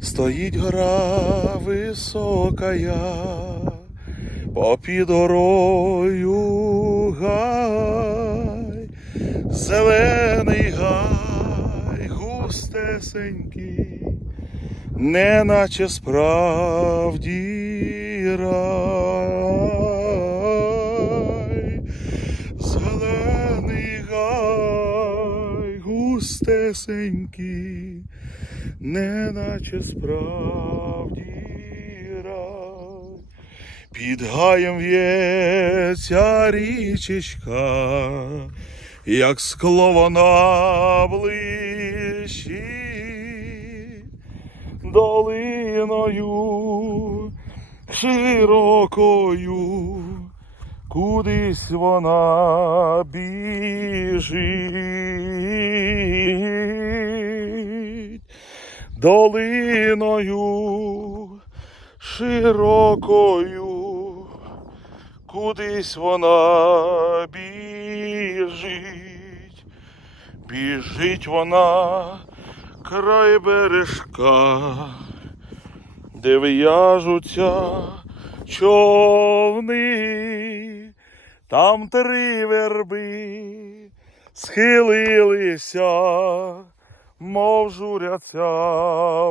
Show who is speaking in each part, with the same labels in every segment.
Speaker 1: Стоїть гора високая, попід горою гай, зелений гай, густесенький, неначе справді рай. Густесенький, неначе справді рай. Під гаєм в'ється річечка, як скло вона блищить долиною широкою, кудись вона біжить долиною широкою, кудись вона біжить, біжить вона край бережка, де в'яжуться човни, там три верби схилилися, мов журяться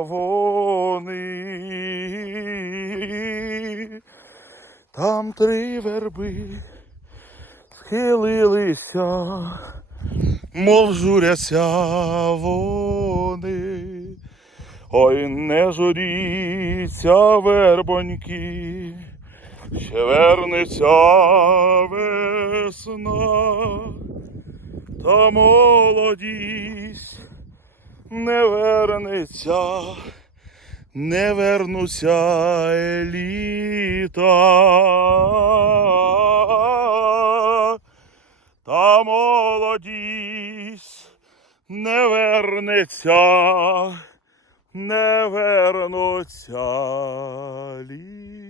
Speaker 1: вони. Там три верби схилилися, мов журяться вони. Ой, не журіться, вербоньки, ще вернеться весна, та молодість не вернеться, не вернуться еліта, та молодість не вернеться, не вернуться літа.